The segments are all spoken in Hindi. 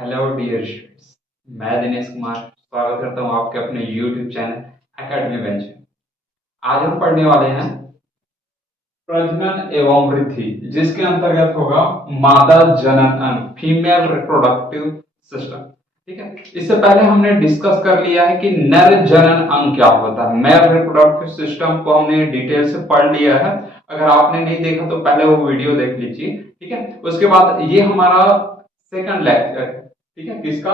Hello dear students. मैं दिनेश कुमार स्वागत करता हूं आपके अपने यूट्यूब चैनल एकेडमी बेंच में। आज हम पढ़ने वाले हैं प्रजनन एवं वृद्धि, जिसके अंतर्गत होगा मादा जनन अंग, फीमेल रिप्रोडक्टिव सिस्टम। ठीक है, इससे पहले हमने डिस्कस कर लिया है कि नर जनन अंग क्या होता है। मेल रिप्रोडक्टिव सिस्टम को हमने डिटेल से पढ़ लिया है। अगर आपने नहीं देखा तो पहले वो वीडियो देख लीजिए। ठीक है, उसके बाद ये हमारा सेकंड लेक्चर है। ठीक है, किसका?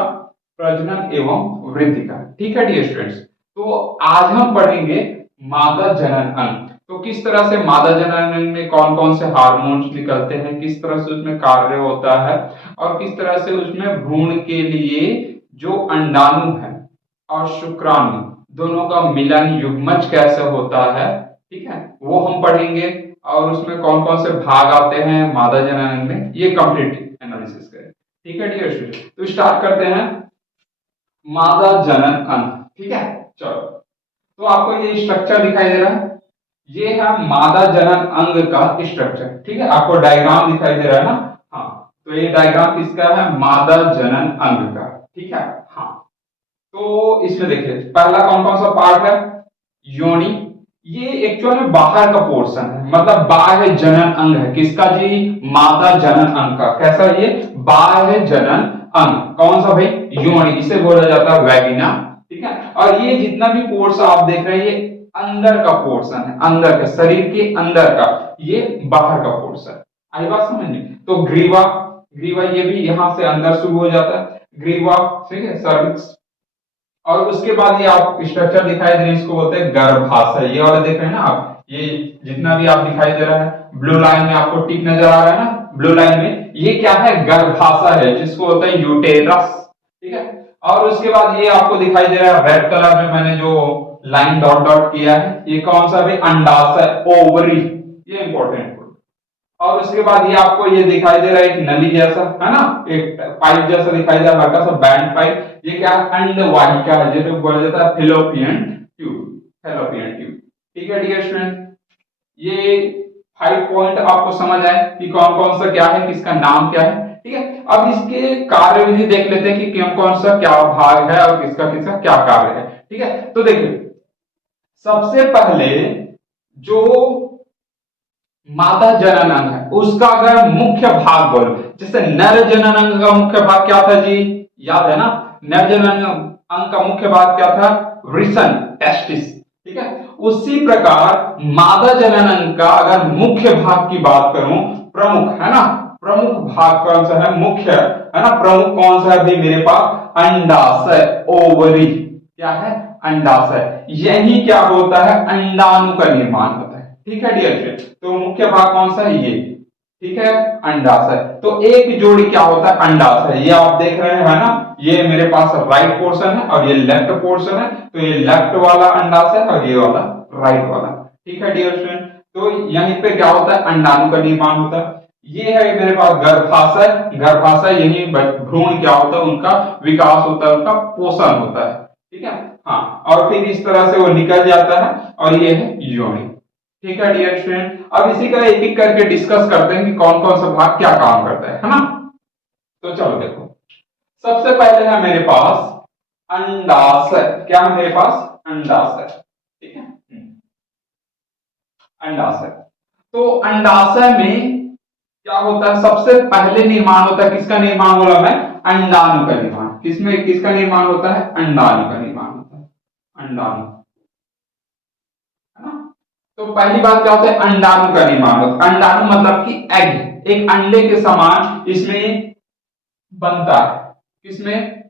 प्रजनन एवं वृद्धि का। ठीक है डियर स्टूडेंट्स, तो आज हम पढ़ेंगे मादा जनन अंग। तो किस तरह से मादा जनन अंग में कौन कौन से हार्मोन्स निकलते हैं, किस तरह से उसमें कार्य होता है, और किस तरह से उसमें भ्रूण के लिए जो अंडाणु है और शुक्राणु दोनों का मिलन युग्मज कैसे होता है, ठीक है, वो हम पढ़ेंगे। और उसमें कौन कौन से भाग आते हैं मादा जनन अंग में, ये कंप्लीट एनालिसिस करें। ठीक है डियर स्टूडेंट, तो स्टार्ट करते हैं मादा जनन अंग। ठीक है, चलो, तो आपको ये स्ट्रक्चर दिखाई दे रहा है, ये है मादा जनन अंग का स्ट्रक्चर। ठीक है, आपको डायग्राम दिखाई दे रहा है ना? हाँ, तो ये डायग्राम किसका है? मादा जनन अंग का। ठीक है, हाँ, तो इसमें देखिए पहला कौन कौन सा पार्ट है? योनि। ये एक्चुअल में बाहर का पोर्शन है, मतलब बाह्य जनन अंग है। किसका जी? मादा जनन अंग का। कैसा ये? बाह्य जनन अंग। कौन सा भाई? योनि, इसे बोला जाता है वैगिना। ठीक है, और ये जितना भी पोर्स आप देख रहे हैं ये अंदर का पोर्शन है, अंदर का, शरीर के अंदर का, ये बाहर का पोर्शन। आई बात समझ में? तो ग्रीवा, ग्रीवा ये भी यहां से अंदर शुरू हो जाता है, ग्रीवा। ठीक है, सर्विक्स। और उसके बाद ये आप स्ट्रक्चर दिखाई दे रहे हैं, इसको बोलते हैं गर्भाशय। ये वाला देख रहे हैं ना आप, ये जितना भी आप दिखाई दे रहा है ब्लू लाइन में, आपको टिक नजर आ रहा है ना ब्लू लाइन में, ये क्या है? गर्भाशय है, जिसको होता है यूटेरस। ठीक है, और उसके बाद ये आपको दिखाई दे रहा है रेड कलर में, मैंने जो लाइन डॉट डॉट किया है, ये कौन सा भाई? अंडाशय, ओवरी। ये इंपॉर्टेंट। और उसके बाद ये आपको ये दिखाई दे रहा है एक नली जैसा, है ना, एक पाइप जैसा दिखाई दे रहा है, हल्का सा बैंड पाइप। ये क्या है? अंडवाहिका है, जिसे बोला जाता है फेलोपियन ट्यूब, फेलोपियन ट्यूब। ठीक है डियर स्टूडेंट, ये 5 पॉइंट आपको समझ आए कि कौन कौन सा क्या है, किसका नाम क्या है। ठीक है, अब इसके कार्य विधि देख लेते हैं कि कौन सा क्या भाग है और किसका किसका क्या कार्य है। ठीक है, तो देखिए सबसे पहले जो मादा जनन अंग है उसका अगर मुख्य भाग बोलो, जैसे नर जनन अंग का मुख्य भाग क्या था जी? याद है ना? नर जनन अंग का मुख्य भाग क्या था? वृषण, टेस्टिस। ठीक है, उसी प्रकार मादा जनन अंग का अगर मुख्य भाग की बात करूं, प्रमुख, है ना, प्रमुख भाग कौन सा है? मुख्य, है ना, प्रमुख कौन सा है अभी मेरे पास? अंडाशय, ओवरी। क्या है? अंडाशय। यही क्या होता है? अंडाणु का निर्माण होता है। ठीक है डियर फ्रेंड, तो मुख्य भाग कौन सा है? ये। ठीक है, अंडाशय। तो एक जोड़ी क्या होता है? अंडाशय। ये आप देख रहे हैं, है ना, ये मेरे पास राइट पोर्शन है और ये लेफ्ट पोर्शन है, तो ये लेफ्ट वाला अंडाशय और ये वाला राइट वाला। ठीक है डियर फ्रेंड, तो यहीं पे क्या होता है? अंडाणु का निर्माण होता है। ये है मेरे पास गर्भाशय, गर्भाशय यही भ्रूण क्या होता है? उनका विकास होता है, उनका पोषण होता है। ठीक है, हाँ, और फिर इस तरह से वो निकल जाता है, और ये है योनि। ठीक है डियर स्टूडेंट, अब इसी का एक एक करके डिस्कस करते हैं कि कौन कौन सा भाग क्या काम करता है ना। तो चलो देखो, सबसे पहले है मेरे पास अंडाशय। क्या है मेरे पास? अंडाशय। ठीक है, अंडाशय। तो अंडाशय में क्या होता है? सबसे पहले निर्माण होता है, किसका निर्माण बोला मैं? अंडाणु का निर्माण। किसमें किसका निर्माण होता है? अंडाणु का निर्माण होता है, अंडाणु। तो पहली बात क्या होता है? अंडाणु का निर्माण होता है। अंडाणु मतलब कि एग, एक अंडे के समान इसमें बनता है। किसमें?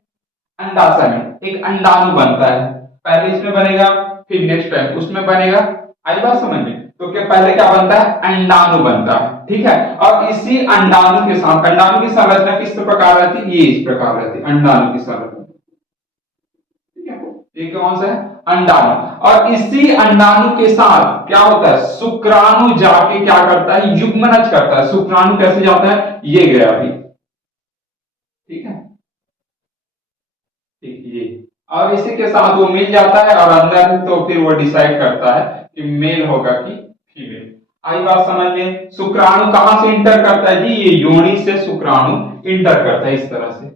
अंडाशय में एक अंडाणु बनता है। पहले इसमें बनेगा, फिर नेक्स्ट टाइम उसमें बनेगा। आई बात समझ में? तो क्या पहले क्या बनता है? अंडाणु बनता है। ठीक है, और इसी अंडाणु के साथ, अंडाणु की संरचना किस प्रकार रहती है? ये इस प्रकार रहती है अंडाणु की संरचना। ये कौन सा है? अंडाणु। और इसी अंडाणु के साथ क्या होता है? शुक्राणु जाके क्या करता है? युग्मनज करता है। शुक्राणु कैसे जाता है? ये गया अभी। ठीक है, ठीक, ये, और इसी के साथ वो मिल जाता है, और अंदर तो फिर वो डिसाइड करता है कि मेल होगा कि फीमेल। आई बात समझ में? शुक्राणु कहां से इंटर करता है जी? ये योनि से शुक्राणु इंटर करता है, इस तरह से।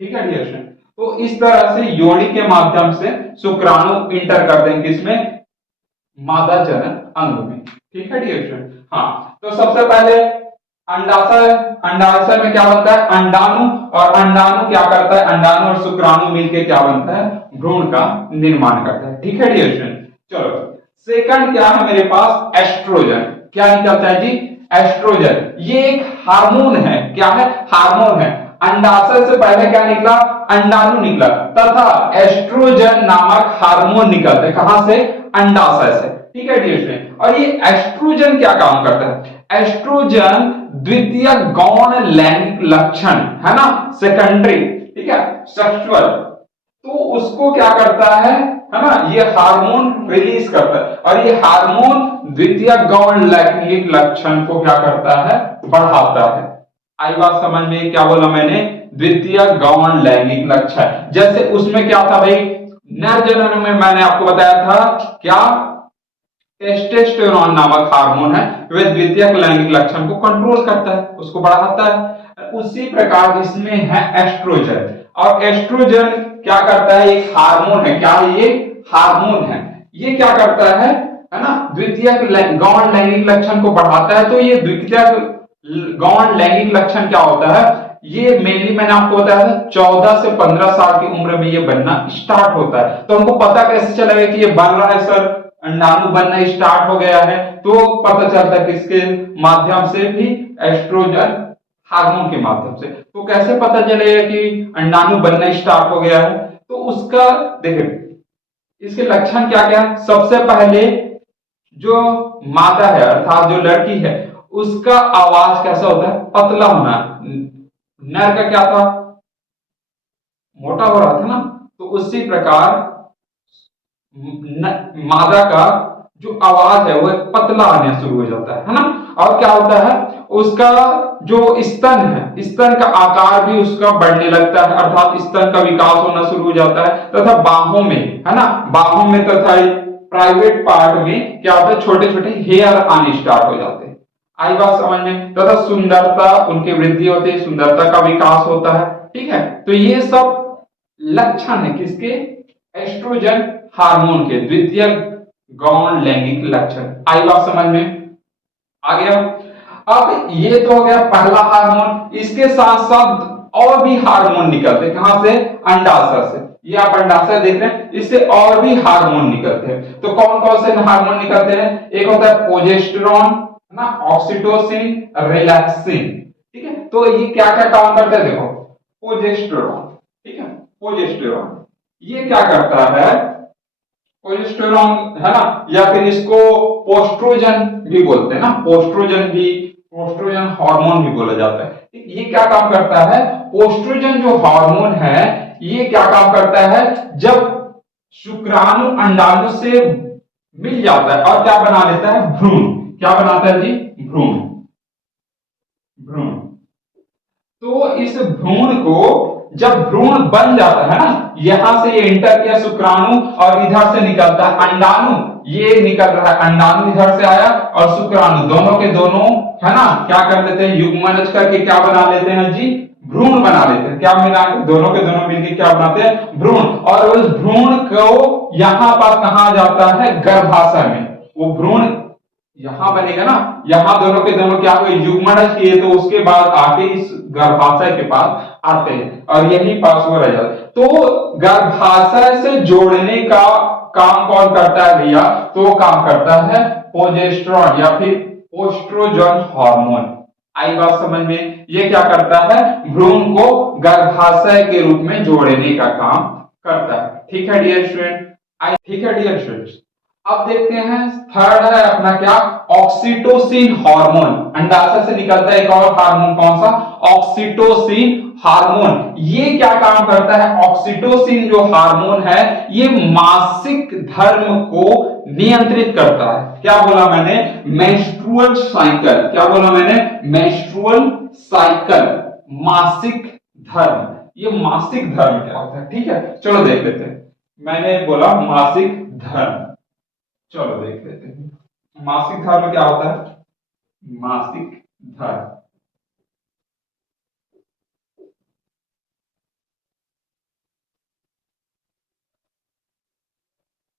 ठीक है डियर स्टूडेंट। तो इस तरह से योनि के माध्यम से शुक्राणु इंटर करते हैं किसमें, मादा जनन अंग में। ठीक है डियर स्टूडेंट। हाँ, तो सबसे पहले अंडाशय, अंडाशय में क्या बनता है, अंडाणु, और अंडाणु क्या करता है, अंडाणु और शुक्राणु मिलकर क्या बनता है, भ्रूण का निर्माण करता है। ठीक है डियर स्टूडेंट। चलो सेकंड क्या है मेरे पास, एस्ट्रोजन। क्या निकलता है जी, एस्ट्रोजन। ये एक हार्मोन है, क्या है, हार्मोन है। अंडाशय से पहले क्या निकला, अंडाणु निकला, तथा एस्ट्रोजन नामक हार्मोन निकलता है कहां से, अंडाशय से। ठीक है डियर स्टूडेंट। और ये एस्ट्रोजन क्या काम करता है, एस्ट्रोजन द्वितीय गौण लैंगिक लक्षण है ना, सेकेंडरी, ठीक है, सेक्सुअल, तो उसको क्या करता है ना, ये हार्मोन रिलीज करता है, और ये हार्मोन द्वितीय गौण लैंगिक लक्षण को क्या करता है, बढ़ाता है। आई बात समझ में, क्या बोला मैंने, द्वितीय गौण लैंगिक लक्षण। जैसे उसमें क्या था भाई, नर जनन में मैंने आपको बताया था क्या, टेस्टोस्टेरोन नामक हार्मोन है, वह द्वितीयक लैंगिक लक्षण को कंट्रोल करता है, उसको बढ़ाता है। उसी प्रकार इसमें है एस्ट्रोजन, और एस्ट्रोजन क्या करता है, एक हार्मोन है, क्या ये हार्मोन है, ये क्या करता है ना, द्वितीयक गौण लैंगिक लक्षण को बढ़ाता है। तो ये द्वितीयक गौण लैंगिक लक्षण क्या होता है, ये मेनली मैंने आपको बताया था 14 से 15 साल की उम्र में ये बनना स्टार्ट होता है। तो हमको पता कैसे चलेगा कि ये बन रहा है सर, अंडाणु बनना स्टार्ट हो गया है, तो पता चलता है किसके माध्यम से भी, एस्ट्रोजन हार्मोन के माध्यम से। तो कैसे पता चलेगा कि अंडाणु बनना स्टार्ट हो गया है, तो उसका देखिए इसके लक्षण क्या क्या है। सबसे पहले जो मादा है अर्थात जो लड़की है, उसका आवाज कैसा होता है, पतला होना। नर का क्या था, मोटा हो रहा था ना, तो उसी प्रकार मादा का जो आवाज है वो पतला आने शुरू हो जाता है ना। और क्या होता है, उसका जो स्तन है, स्तन का आकार भी उसका बढ़ने लगता है, अर्थात स्तन का विकास होना शुरू हो जाता है, तथा बाहों में है ना, बाहों में तथा प्राइवेट पार्ट में क्या होता है, छोटे छोटे हेयर आने स्टार्ट हो जाते हैं। आई बात समझ में, तथा सुंदरता उनकी वृद्धि होती है, सुंदरता का विकास होता है। ठीक है, तो ये सब लक्षण है किसके, एस्ट्रोजन हार्मोन के, द्वितीय गौण लैंगिक लक्षण। आई बात समझ में, आ गया। अब ये तो हो गया पहला हार्मोन, इसके साथ साथ और भी हार्मोन निकलते हैं कहां से, अंडाशय से। ये आप अंडाशय देख रहे हैं, इससे और भी हार्मोन निकलते हैं। तो कौन कौन से हार्मोन निकलते हैं, एक होता है प्रोजेस्टेरॉन ना, ऑक्सीटोसिन, रिलैक्सिन। ठीक है, तो ये क्या क्या काम करते हैं, देखो प्रोजेस्टेरॉन, ठीक है, प्रोजेस्टेरॉन ये क्या करता है, प्रोजेस्टेरॉन है ना, या फिर इसको पोस्ट्रोजन भी बोलते हैं ना, पोस्ट्रोजन हार्मोन भी बोला जाता है। ये क्या काम करता है, पोस्ट्रोजन जो हार्मोन है ये क्या काम करता है, जब शुक्राणु अंडाणु से मिल जाता है और क्या बना लेता है, भ्रूण। क्या बनाता है जी, भ्रूण, भ्रूण। तो इस भ्रूण को जब भ्रूण बन जाता है ना, यहां से ये इंटर किया शुक्राणु, और इधर से निकलता है अंडाणु, ये निकल रहा है अंडाणु, इधर से आया, और शुक्राणु दोनों के दोनों है ना, क्या कर लेते हैं, युग्मनज करके क्या बना लेते हैं जी, भ्रूण बना लेते हैं। क्या मिला के दोनों मिलकर क्या बनाते हैं, भ्रूण। और उस भ्रूण को यहां पर कहा जाता है, गर्भाशय में। वो भ्रूण यहां बनेगा ना, यहां दोनों के दोनों क्या हुए, युग्मनज किए, तो उसके बाद आके इस गर्भाशय के पास आते हैं, और यही पास हो रह जाता है। तो गर्भाशय से जोड़ने का काम कौन करता है भैया, तो काम करता है प्रोजेस्टेरॉन या फिर पोस्ट्रोजन हार्मोन। आई बात समझ में, ये क्या करता है, भ्रूण को गर्भाशय के रूप में जोड़ने का काम करता है। ठीक है डियर स्टूडेंट, ठीक है डियर स्टूडेंट। अब देखते हैं थर्ड है अपना क्या, ऑक्सीटोसिन हार्मोन। अंडाशय से निकलता है एक और हार्मोन, कौन सा, ऑक्सीटोसिन हार्मोन। ये क्या काम करता है, ऑक्सीटोसिन जो हार्मोन है ये मासिक धर्म को नियंत्रित करता है। क्या बोला मैंने, मेंस्ट्रुअल साइकिल। क्या बोला मैंने, मेंस्ट्रुअल साइकिल, मासिक धर्म। ये मासिक धर्म क्या होता है, ठीक है, चलो देख लेते हैं। मैंने बोला मासिक धर्म, चलो देख लेते हैं मासिक धर्म क्या होता है। मासिक धर्म,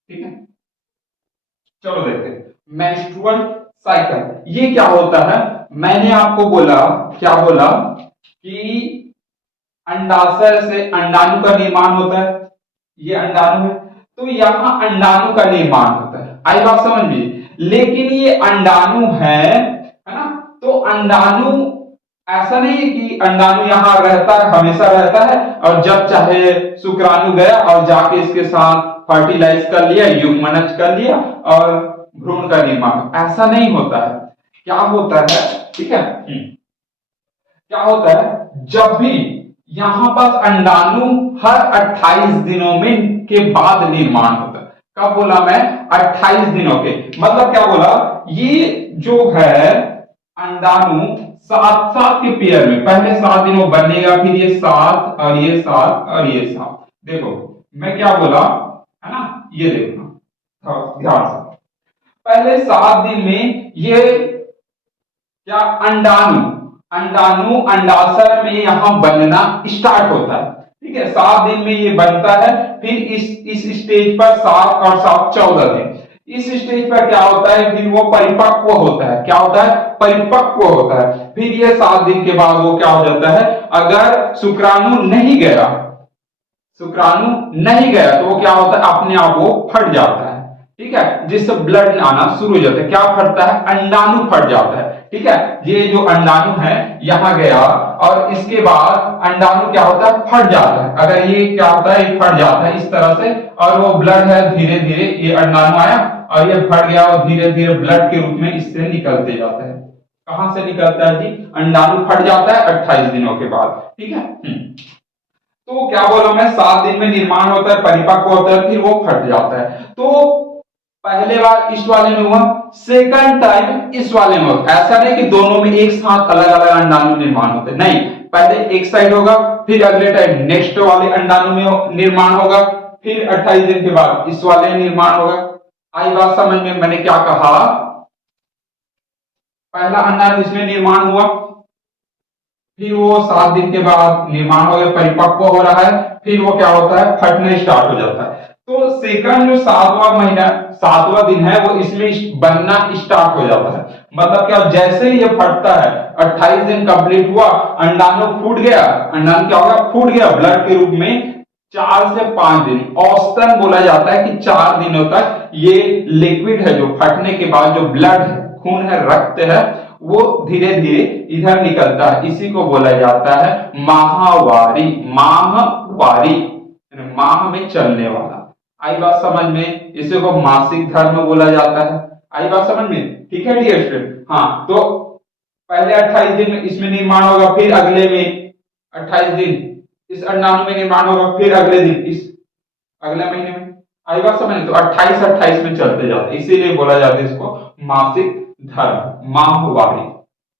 ठीक है, चलो देखते हैं मेंस्ट्रुअल साइकिल ये क्या होता है। मैंने आपको बोला, क्या बोला कि अंडाशय से अंडाणु का निर्माण होता है, ये अंडाणु है, तो यहां अंडाणु का निर्माण होता है। आई बात समझ में। लेकिन ये अंडाणु है ना, तो अंडाणु ऐसा नहीं है कि अंडाणु यहां रहता है, हमेशा रहता है और जब चाहे शुक्राणु गया और जाके इसके साथ फर्टिलाइज कर लिया, युग्मनज कर लिया और भ्रूण का निर्माण, ऐसा नहीं होता है। क्या होता है, ठीक है, क्या होता है, जब भी यहां पर अंडाणु हर 28 दिनों में के बाद निर्माण होता है। कब बोला मैं, 28 दिनों के, मतलब क्या बोला, ये जो है अंडाणु 7-7 के पेयर में, पहले 7 दिनों बनेगा, फिर ये 7 और ये 7 और ये 7। देखो मैं क्या बोला है ना, ये देखना ध्यान से, पहले 7 दिन में ये क्या अंडाणु अंडाणु अंडाशय में यहां बनना स्टार्ट होता है। ठीक है, 7 दिन में ये बनता है, फिर इस स्टेज पर 7 और 7 14 दिन, इस स्टेज पर क्या होता है, फिर वो परिपक्व होता है। क्या होता है, परिपक्व होता है। फिर ये 7 दिन के बाद वो क्या हो जाता है, अगर शुक्राणु नहीं गया, शुक्राणु नहीं गया तो वो क्या होता है, अपने आप वो फट जाता है। ठीक है, जिससे ब्लड आना शुरू हो जाता है। क्या फटता है, अंडाणु फट जाता है। ठीक है, ये जो अंडाणु है यहां गया और इसके बाद अंडाणु क्या होता है, फट जाता है। अगर ये क्या होता है, ये फट जाता है इस तरह से, और वो ब्लड है धीरे धीरे, ये अंडाणु आया और ये फट गया और धीरे धीरे ब्लड के रूप में इससे निकलते जाता है। कहां से निकलता है जी, अंडाणु फट जाता है 28 दिनों के बाद। ठीक है, तो क्या बोला मैं, 7 दिन में निर्माण होता है, परिपक्व होता है, फिर वो फट जाता है। तो पहले बार इस वाले में हुआ, सेकंड टाइम इस वाले में होता। ऐसा नहीं कि दोनों में एक साथ अलग अलग अंडाणु निर्माण होते, नहीं, पहले एक साइड होगा, फिर अगले टाइम नेक्स्ट वाले अंडाणु में निर्माण होगा, फिर 28 दिन के बाद इस वाले में निर्माण होगा। आई बात समझ में, मैंने क्या कहा, पहला अंडाणु इसमें निर्माण हुआ, फिर वो 7 दिन के बाद निर्माण हो गया, परिपक्व हो रहा है, फिर वो क्या होता है, फटने स्टार्ट हो जाता है। तो सेकंड जो 7वां महीना 7वां दिन है वो इसमें बनना स्टार्ट हो जाता है। मतलब क्या, जैसे ही ये फटता है, 28 दिन कंप्लीट हुआ, अंडाणु फूट गया, अंडाणु क्या होगा, फूट गया ब्लड के रूप में। 4 से 5 दिन औसतन बोला जाता है कि 4 दिनों तक ये लिक्विड है, जो फटने के बाद जो ब्लड है, खून है, रक्त है, वो धीरे धीरे इधर निकलता है। इसी को बोला जाता है माहवारी। माहवारी माह में चलने वाला। आई बात समझ में, इसी को मासिक धर्म बोला जाता है। आई बात समझ में, ठीक है डियर स्टूडेंट। हाँ, तो पहले 28 दिन में इसमें निर्माण होगा, फिर अगले में 28 दिन इस अंडाणु में निर्माण होगा, फिर अगले दिन इस अगले महीने में। आई बात समझ, तो 28-28 में चलते जाते, इसीलिए बोला जाता है इसको मासिक धर्म, माहवारी।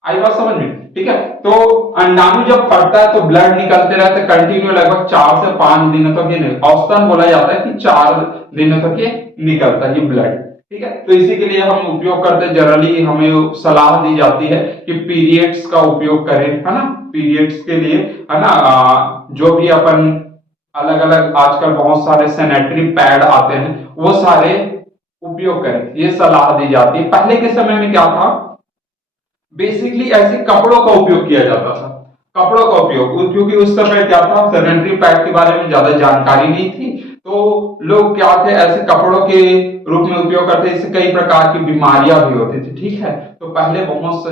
आई बात समझ में, ठीक है। तो अंडाणु जब फटता है तो ब्लड निकलते रहते कंटिन्यू, लगभग 4 से 5 दिनों तक ये औसतन बोला जाता है कि 4 दिनों तक ये निकलता है, ये ब्लड। ठीक है, तो इसी के लिए हम उपयोग करते हैं, जनरली हमें सलाह दी जाती है कि पीरियड्स का उपयोग करें, है ना, पीरियड्स के लिए, है ना, जो भी अपन अलग अलग आजकल बहुत सारे सैनिटरी पैड आते हैं, वो सारे उपयोग करें, ये सलाह दी जाती है। पहले के समय में क्या था, बेसिकली ऐसे कपड़ों का उपयोग किया जाता था, कपड़ों का उपयोग, क्योंकि उस समय क्या था, सैनिटरी पैड के बारे में ज्यादा जानकारी नहीं थी, तो लोग क्या थे, ऐसे कपड़ों के रूप में उपयोग करते, इससे कई प्रकार की बीमारियां भी होती थी। ठीक है, तो पहले बहुत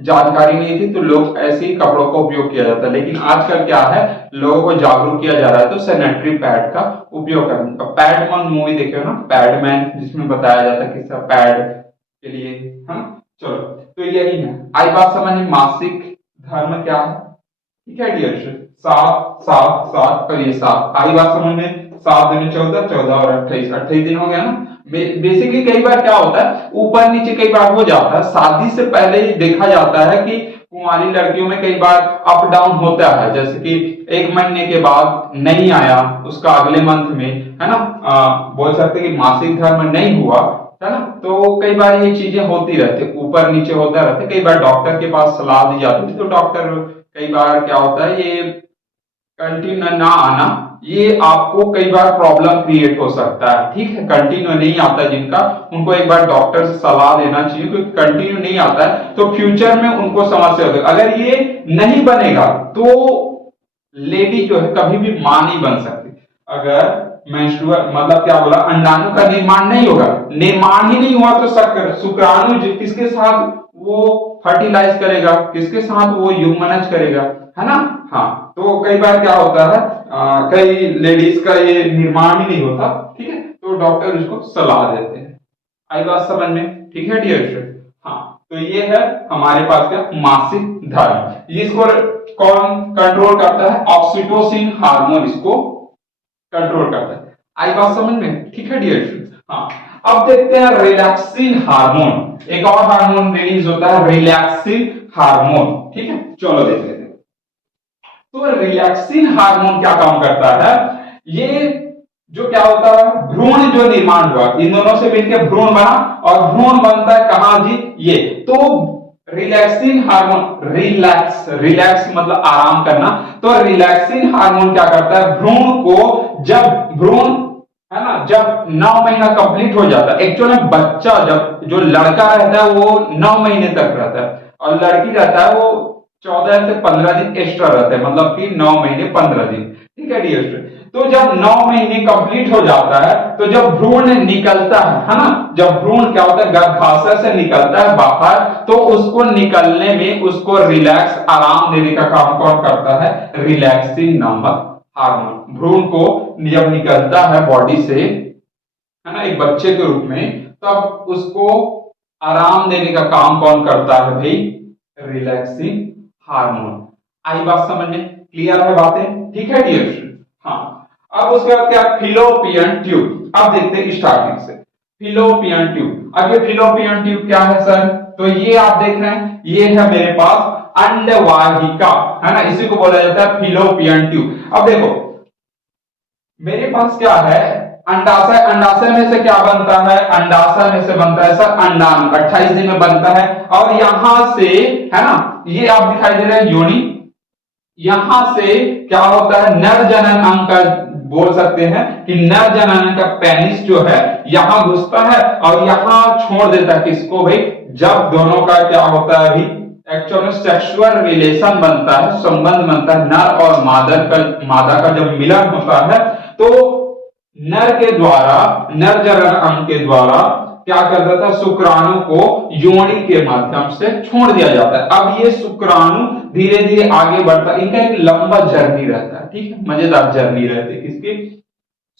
जानकारी नहीं थी, तो लोग ऐसे ही कपड़ों का उपयोग किया जाता है। लेकिन आजकल क्या है, लोगों को जागरूक किया जा रहा है, तो सैनिटरी पैड का उपयोग करना। पैडमैन मूवी देखे हो ना, पैडमैन, जिसमें बताया जाता है किस पैड के लिए, है ना। चलो, तो यही है। आई बात समझ में, मासिक धर्म क्या है, ठीक है डियर, 7 7 7 और ये 7। आई बात समझ में, 7 दिन 14 14 और 28 दिन हो गया ना। बेसिकली कई बार क्या होता है, ऊपर नीचे कई बार हो जाता है, शादी से पहले ही देखा जाता है कि कुंवारी लड़कियों में कई बार अप डाउन होता है, जैसे कि 1 महीने के बाद नहीं आया, उसका अगले मंथ में, है ना, बोल सकते कि मासिक धर्म नहीं हुआ, है ना। तो कई बार ये चीजें होती रहती, ऊपर नीचे होता रहता। कई बार डॉक्टर के पास सलाह दी जाती है, तो डॉक्टर कई बार क्या होता है, ये कंटिन्यू ना आना ये आपको कई बार प्रॉब्लम क्रिएट हो सकता है, ठीक है। कंटिन्यू नहीं आता जिनका, उनको एक बार डॉक्टर से सलाह देना चाहिए, क्योंकि कंटिन्यू नहीं आता है तो फ्यूचर में उनको समस्या होगी। अगर ये नहीं बनेगा तो लेडी जो है कभी भी मां नहीं बन सकती। अगर मेंस्ट्रुअल मतलब क्या बोला, अंडाणु का निर्माण नहीं होगा, निर्माण ही नहीं हुआ तो शुक्राणु किसके साथ वो फर्टिलाइज करेगा, किसके साथ वो ह्यूमनाइज करेगा, है ना। हाँ, तो कई बार क्या होता है कई लेडीज का ये निर्माण ही नहीं होता, ठीक है, तो डॉक्टर इसको सलाह देते हैं। आई बात समझ में, ठीक है डियर स्टूडेंट। हाँ, तो ये है हमारे पास क्या, मासिक धर्म। इसको कौन कंट्रोल करता है, ऑक्सीटोसिन हार्मोन इसको कंट्रोल करता है। आई बात समझ में, ठीक है डियर स्टूडेंट। हाँ, अब देखते हैं रिलैक्सिन हार्मोन। एक और हार्मोन रिलीज होता है रिलैक्सिन हार्मोन, ठीक है, चलो देख लेते हैं। तो रिलैक्सिन हार्मोन क्या काम करता है, ये जो क्या होता है, भ्रूण जो निर्माण हुआ, इन दोनों से मिलकर भ्रूण बना, और भ्रूण बनता है कहां जी, ये तो रिलैक्सिन हार्मोन, रिलैक्स मतलब आराम करना, तो रिलैक्सिन हार्मोन क्या करता है, भ्रूण को, जब भ्रूण है ना, जब 9 महीना कंप्लीट हो जाता है, एक्चुअली बच्चा जब, जो लड़का रहता है वो 9 महीने तक रहता है, और लड़की रहता है वो 14 से 15 दिन एक्स्ट्रा रहते हैं, मतलब कि 9 महीने 15 दिन, ठीक है डियर स्टूडेंट। तो जब 9 महीने कंप्लीट हो जाता है, तो जब भ्रूण निकलता है ना, जब भ्रूण क्या होता है गर्भाशय से निकलता है बाहर, तो उसको निकलने में उसको रिलैक्स, आराम देने का काम कौन करता है, रिलैक्सिन नामक हार्मोन। भ्रूण को जब निकलता है बॉडी से, है ना, एक बच्चे के रूप में, तब उसको आराम देने का काम कौन करता है भाई, रिलैक्सिन हार्मोन। आई बात समझ में, क्लियर है बातें, ठीक है डियर स्टूडेंट। हाँ, अब उसके बाद क्या, फिलोपियन ट्यूब। अब देखते हैं स्टार्टिंग से, फिलोपियन ट्यूब। अब ये फिलोपियन ट्यूब क्या है सर, तो ये आप देख रहे हैं, ये है मेरे पास अंडवाहिका, है ना, इसी को बोला जाता है फिलोपियन ट्यूब। अब देखो मेरे पास क्या है, अंडाशय, अंडाशय में से क्या बनता है, अंडाशय में से बनता है सर अंडाणु, 28 दिन में बनता है, और यहां से, है ना, ये आप दिखाई दे रहे हैं योनि, यहां से क्या होता है, नर जनन अंग का, बोल सकते हैं कि नर जनन का पेनिस जो है यहां घुसता है, और यहां छोड़ देता है किसको भाई, जब दोनों का क्या होता है अभी एक्चुअली सेक्सुअल रिलेशन बनता है, संबंध बनता है, नर और मादा का जब मिलन होता है, तो नर के द्वारा, नर जनन अंग के द्वारा क्या करता था, शुक्राणु को योनि के माध्यम से छोड़ दिया जाता है। अब ये शुक्राणु धीरे धीरे आगे बढ़ता है, इनका एक लंबा जर्नी रहता है, ठीक है, मजेदार जर्नी रहती है किसकी,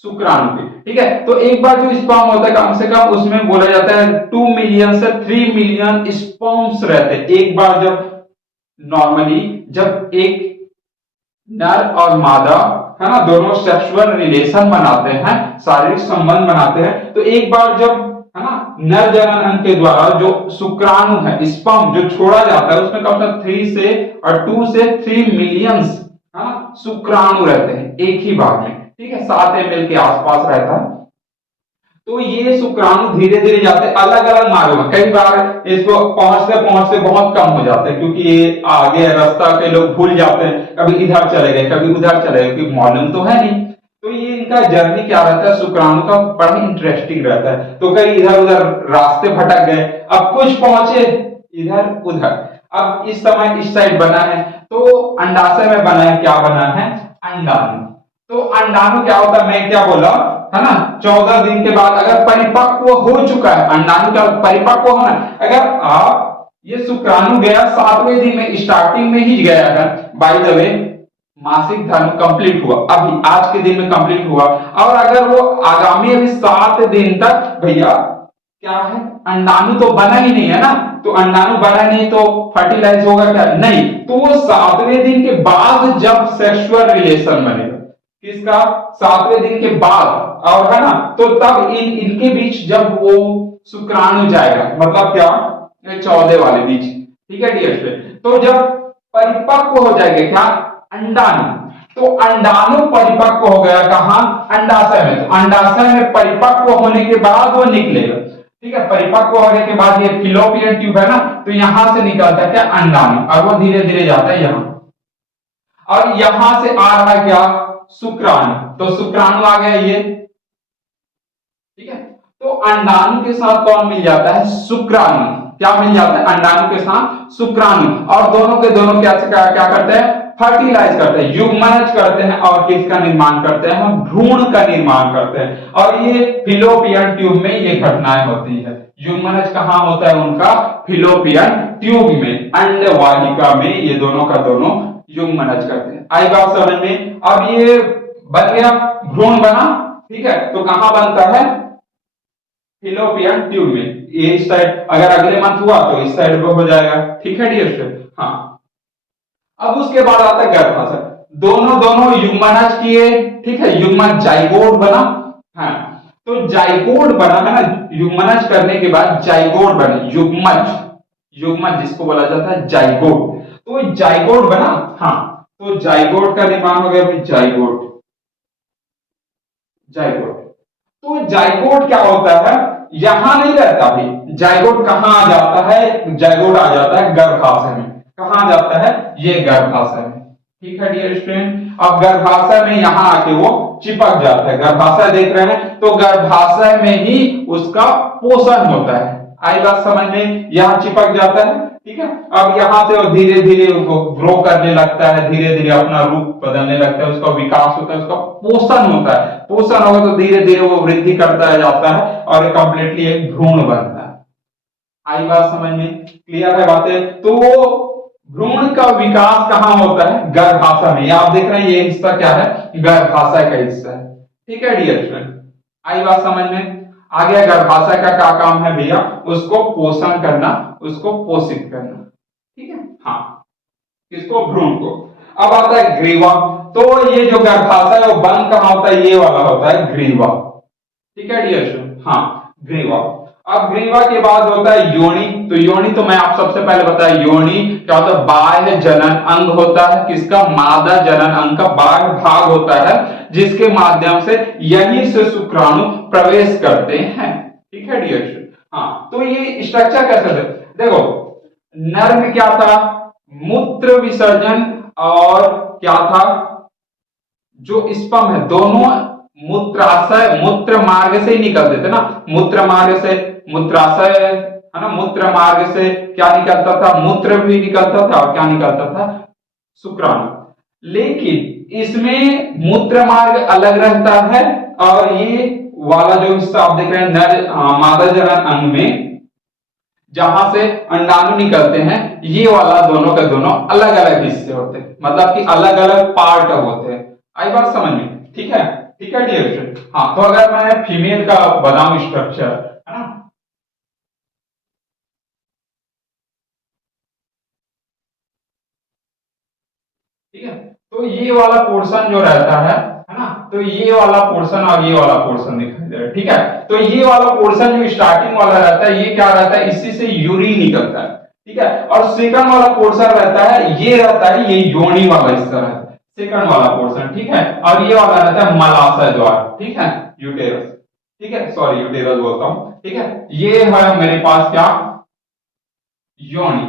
शुक्राणु की, ठीक है। तो एक बार जो स्पर्म होता है कम से कम उसमें बोला जाता है 2 मिलियन से 3 मिलियन स्पर्म्स रहते हैं एक बार, जब नॉर्मली जब एक नर और मादा, है ना, दोनों सेक्सुअल रिलेशन बनाते हैं, शारीरिक संबंध बनाते हैं, तो एक बार जब, है ना, नर जनन अंग के द्वारा जो शुक्राणु है, स्पर्म जो छोड़ा जाता है, उसमें कम से कम 3 से और 2 से 3 मिलियंस, है ना, शुक्राणु रहते हैं एक ही बार में, ठीक है, 7 ml के आसपास रहता है। तो ये शुक्राणु धीरे धीरे जाते अलग अलग मार्गों में, कई बार इसको पहुंचते पहुंचते बहुत कम हो जाते हैं, क्योंकि ये आगे रास्ता के लोग भूल जाते हैं, कभी इधर चले गए कभी उधर चले गए, क्योंकि मालूम तो है नहीं। तो ये इनका जर्नी क्या रहता है, शुक्राणु का बड़ा इंटरेस्टिंग रहता है। तो कई इधर उधर रास्ते भटक गए, अब कुछ पहुंचे इधर उधर, अब इस समय इस साइड बना है, तो अंडाशय में बना है, क्या बना है, अंडाणु। तो अंडाणु क्या होता है, मैं क्या बोला, है ना, 14 दिन के बाद अगर परिपक्व हो चुका है, अंडाणु का परिपक्व होना, अगर आप ये शुक्राणु गया 7वें दिन में, स्टार्टिंग में ही गया है, बाय द वे मासिक धर्म कंप्लीट हुआ, अभी आज के दिन में कंप्लीट हुआ, और अगर वो आगामी अभी 7 दिन तक, भैया क्या है, अंडाणु तो बना ही नहीं है ना, तो अंडाणु बना नहीं तो फर्टिलाइज होगा क्या, नहीं, तो वो 7वें दिन के बाद जब सेक्सुअल रिलेशन बनेगा, किसका, 7वें दिन के बाद, और है ना, तो तब इनके बीच जब वो शुक्राणु जाएगा, मतलब क्या, 14 वाले बीच, ठीक है डियर स्टूडेंट। तो जब परिपक्व हो जाएगा क्या, अंडाणु, तो अंडाणु परिपक्व हो गया कहां, अंडाशय में, तो अंडाशय में परिपक्व होने के बाद वो निकलेगा, ठीक है, परिपक्व होने के बाद ये फिलोपियन ट्यूब है ना, तो यहां से निकलता है क्या, अंडाणु, और वो धीरे धीरे जाता है यहां, और यहां से आ रहा है क्या, शुक्राणु, तो शुक्राणु आ गया ये, ठीक है। तो अंडाणु के साथ कौन मिल जाता है? शुक्राणु। क्या मिल जाता है? अंडाणु के साथ शुक्राणु। और दोनों के दोनों क्या करते हैं? फर्टिलाइज करते हैं, युग्मनज करते हैं। और किसका निर्माण करते हैं? भ्रूण का निर्माण करते हैं। और ये फिलोपियन ट्यूब में ये घटनाएं होती है। युग्मनज कहाँ होता है उनका? फिलोपियन ट्यूब में, अंडवाहिका में ये दोनों का दोनों युग्मनज करते हैं। आई बात समझ में? अब ये बन गया, भ्रूण बना, ठीक है। तो कहां बनता है? फिलोपियन ट्यूब में। ये इस साइड अगर अगले मंथ हुआ तो इस साइड पे हो जाएगा, ठीक है डियर स्टूडेंट। हाँ, अब उसके बाद आता है गर्भाशय। दोनों युग्मनज किए, ठीक है, युग्मन जाइगोट बना। हाँ, तो जाइगोट बना है ना, युग्मनज करने के बाद जाइगोट बने, युग्मज जिसको बोला जाता है जाइगोट। तो जाइगोट बना, हाँ, तो जाइगोट का निर्माण हो गया जाइगोट। तो जाइगोट क्या होता है? यहां नहीं रहता भी, जाइगोट कहां आ जाता है? जाइगोट आ जाता है गर्भाशय में। कहां जाता है? ये गर्भाशय में, ठीक है डियर स्टूडेंट। अब गर्भाशय में यहां आके वो चिपक जाता है। गर्भाशय देख रहे हैं, तो गर्भाशय में ही उसका पोषण होता है। आई बात समझ में? यहां चिपक जाता है, ठीक है। अब यहां से वो धीरे धीरे ग्रो करने लगता है, धीरे धीरे अपना रूप बदलने लगता है, उसका विकास होता है, उसका पोषण होता है। पोषण होगा तो धीरे धीरे वो वृद्धि करता जाता है और कंप्लीटली एक भ्रूण बनता है। आई बात समझ में? क्लियर है बातें? तो वो भ्रूण का विकास कहां होता है? गर्भाशय में। आप देख रहे हैं ये हिस्सा क्या है? गर्भाशय का हिस्सा है, ठीक है डियर स्टूडेंट। आई बात समझ में? आ गया। गर्भाशय का क्या काम है भैया? उसको पोषण करना, उसको पोषित करना, ठीक है। हाँ, किसको? भ्रूण को। अब आता है ग्रीवा। तो ये जो गर्भाशय है वो बंद कहां होता है? ये वाला होता है ग्रीवा, ठीक है डियर स्टूडेंट। हाँ, ग्रीवा। अब ग्रीवा के बाद होता है योनि। तो योनि तो मैं आप सबसे पहले बताया, योनि क्या होता है? बाह्य जनन अंग होता है। किसका? मादा जनन अंग का बाह्य भाग होता है, जिसके माध्यम से यहीं से शुक्राणु प्रवेश करते हैं, ठीक है डियर स्टूडेंट। हाँ, तो ये स्ट्रक्चर कैसे है? देखो, नर में क्या था? मूत्र विसर्जन, और क्या था? जो स्पर्म है, दोनों मूत्राशय, मूत्र मार्ग से ही निकलते थे ना। मूत्र मार्ग से, मूत्राशय है ना, मूत्र मार्ग से क्या निकलता था? मूत्र भी निकलता था, और क्या निकलता था? शुक्राणु। लेकिन इसमें मूत्र मार्ग अलग रहता है, और ये वाला जो हिस्सा आप देख रहे हैं नर मादा जनन अंग में जहां से अंडाणु निकलते हैं, ये वाला दोनों के दोनों अलग अलग हिस्से होते हैं, मतलब कि अलग अलग पार्ट होते हैं। आई बात समझ में? ठीक है, ठीक है डियर स्टूडेंट। हाँ, तो अगर मैं फीमेल का बनाऊं स्ट्रक्चर, है ना, ठीक है, तो ये वाला पोर्शन जो रहता है ना, तो ये वाला पोर्शन और ये वाला पोर्शन दिखाई दे रहा है, ठीक है। तो ये वाला पोर्शन जो स्टार्टिंग वाला रहता है, ये क्या रहता है? इसी से यूरिन निकलता है, ठीक है। और सेकंड वाला पोर्शन रहता है, ये रहता है, ये योनि वाला हिस्सा रहता है, सेकंड वाला पोर्शन, ठीक है। और ये वाला रहता है मलाशय द्वार, ठीक है, यूटेरस, ठीक है, सॉरी यूटेरस बोलता हूं, ठीक है। ये है मेरे पास क्या? योनि,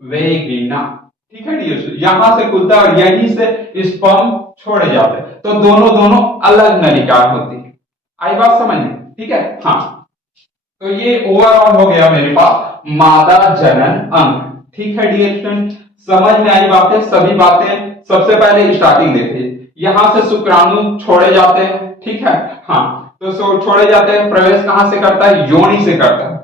वेगिना, ठीक है डियर। यहां से खुलता है और यहीं से स्पर्म छोड़े जाते हैं, तो दोनों दोनों अलग नलिका होती है। आई बात समझ में? ठीक है। हाँ, तो ये ओवरऑल हो गया मेरे पास मादा जनन अंग, ठीक है डियर स्टूडेंट। समझ में आई बातें? सभी बातें। सबसे पहले स्टार्टिंग देखिए, यहां से शुक्राणु छोड़े जाते हैं, ठीक है। हाँ, तो छोड़े जाते हैं, प्रवेश कहां से करता है? योनि से करता है।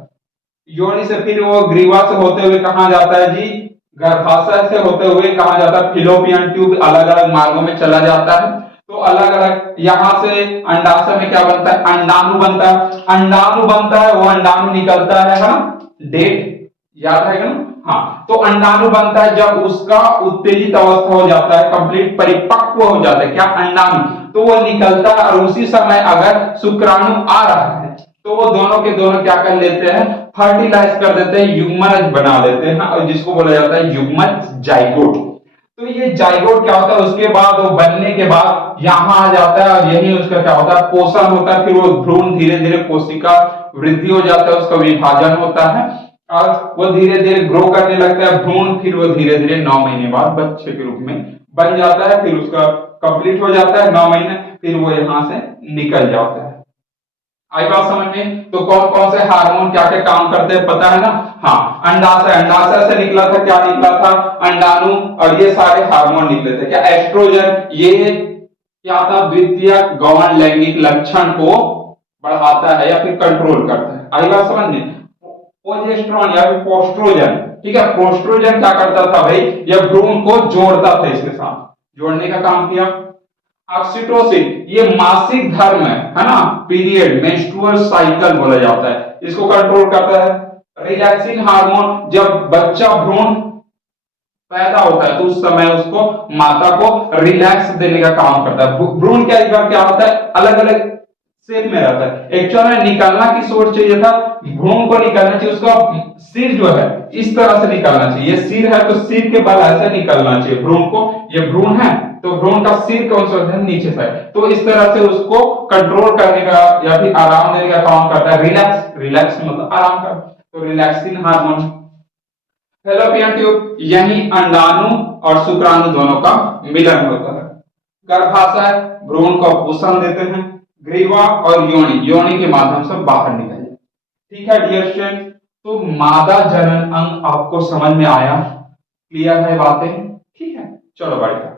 योनि से फिर वो ग्रीवा से होते हुए कहां जाता है जी? गर्भाशय से होते हुए कहां जाता है? फिलोपियन ट्यूब, अलग अलग मार्गों में चला जाता है। तो अलग अलग यहां से अंडाशय में क्या बनता है? अंडाणु बनता है। अंडाणु बनता है, वो अंडाणु निकलता है ना, डेट याद है ना? हाँ, तो अंडाणु बनता है जब उसका उत्तेजित अवस्था हो जाता है, कंप्लीट परिपक्व हो जाता है, क्या? अंडाणु, तो वो निकलता है। और उसी समय अगर शुक्राणु आ रहा है, तो वो दोनों के दोनों क्या कर लेते हैं? फर्टिलाइज कर देते हैं, युग्मनज बना देते हैं, और जिसको बोला जाता है युग्मज जाइगोट। तो ये जाइगोट क्या होता है? उसके बाद वो बनने के बाद यहां आ जाता है, और यही उसका क्या होता है? पोषण होता है। फिर वो भ्रूण धीरे धीरे कोशिका वृद्धि हो जाता है, उसका विभाजन होता है, और वो धीरे धीरे ग्रो करने लगता है भ्रूण। फिर वो धीरे धीरे 9 महीने बाद बच्चे के रूप में बन जाता है। फिर उसका कंप्लीट हो जाता है 9 महीने, फिर वो यहाँ से निकल जाता है। आई बात समझ में? तो कौन कौन से हार्मोन क्या क्या काम करते हैं पता है ना? हाँ, अंडाशय, अंडाशय से निकला था, क्या निकला था? अंडाणु, और ये सारे हार्मोन निकले थे। क्या? एस्ट्रोजन, ये क्या था? विद्युत गौण लैंगिक लक्षण को बढ़ाता है या फिर कंट्रोल करता है। आई बात समझ में? प्रोजेस्टेरोन या फिर पोस्ट्रोजन, ठीक है, पोस्ट्रोजन क्या करता था भाई? यह भ्रूण को जोड़ता था, इसके साथ जोड़ने का काम किया। ऑक्सीटोसिन, ये मासिक धर्म है ना, पीरियड, मेंस्ट्रुअल साइकिल बोला जाता है, इसको कंट्रोल करता है। रिलैक्सिंग हार्मोन, जब बच्चा भ्रूण पैदा होता है तो उस समय उसको माता को रिलैक्स देने का काम करता है। भ्रूण क्या एक बार क्या होता है, अलग अलग शेप में रहता है। एक्चुअल में निकलना किस ओर चाहिए था? भ्रूण को निकलना चाहिए, उसका सिर जो है इस तरह से निकलना चाहिए। ये सिर है तो सिर के बल ऐसे निकलना चाहिए भ्रूण को। ये भ्रूण है तो भ्रूण का सिर कौन सा है? नीचे साइड। तो इस तरह से उसको कंट्रोल करने का या फिर आराम देने का काम करता है। रिलैक्स, रिलैक्स मतलब आराम कर, तो रिलैक्सिंग हार्मोन। फैलोपियन ट्यूब, यही अंडाणु और शुक्राणु दोनों का मिलन होता है। गर्भाशय, भ्रूण को पोषण देते हैं। ग्रीवा और योनि, योनि के माध्यम से बाहर निकल जाए। ठीक है डियर स्टूडेंट, तो मादा जनन अंग आपको समझ में आया? क्लियर है बातें? ठीक है, चलो बढ़िया।